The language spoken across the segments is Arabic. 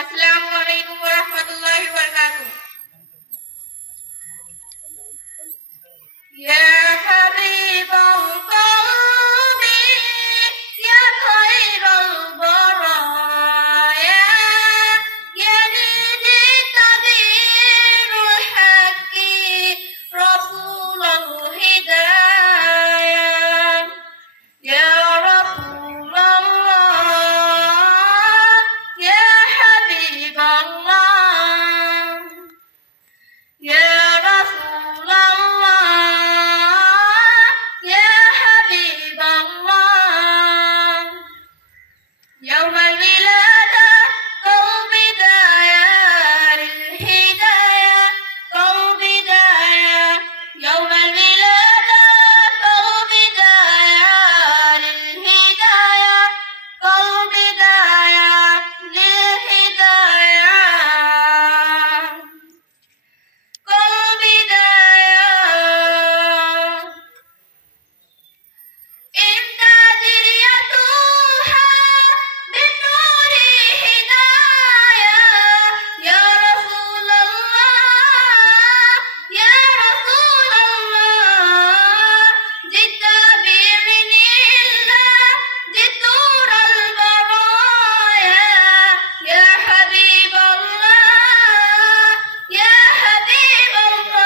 Assalamualaikum warahmatullahi wabarakatuh. Ya habibal qalbi, ya khairal baraya, ya nidi tabirul haqqi, rasulul hidayah. Ya Rasulullah, ya Habiballah, ya Rasulullah, ya Habiballah. يوم الولادة قوم بداية الهداية، قوم بداية يوم الولادة قوم بداية للهداية، قوم بداية للهداية، قوم بداية امتد ريتها بالنور هداية. يا رسول الله، يا رسول الله، جئت بإذن الله، جئت نور البرايا. يا حبيب الله، يا حبيب الله،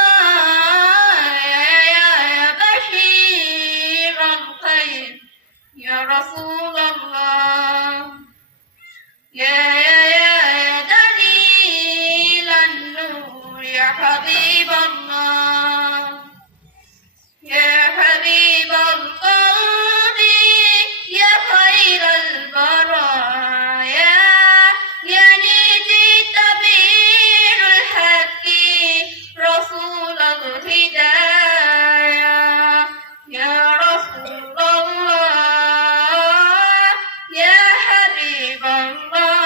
يا بشير الخير، يا رسول الله، يا دليل النور، يا حبيب الله، يا حبيب القلب، يا خير البرايا، يا نيتي تبير الحق، رسول الهداية. يا رسول الله، يا حبيب الله،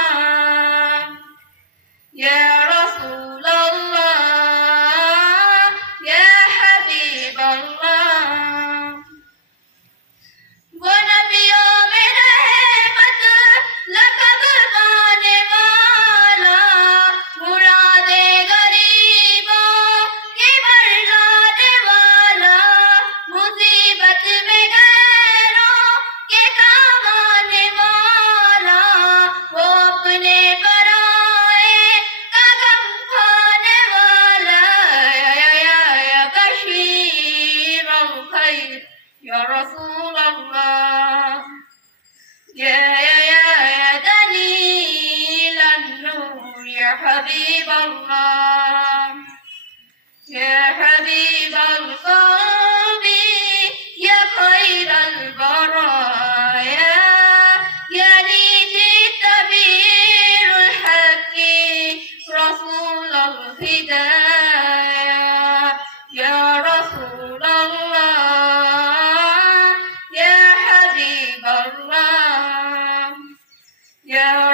يا رسول الله، يا حبيب الله. ونبيا من रहमत लक़ब पाने वाला, मुरादे गरीबों की बरसाने वाला, मुसीबत में गैरों के काम आने वाला, वो अपने पराए का गम खाने वाला। या बशीर अल खैर, या रसूल अल्लाह, या दलील النور، يا حبيب الله، يا حبيب القلب، يا خير البرايا، يا نيتي تبير الحق، رسول الهداية. يا رسول الله، يا حبيب الله، يا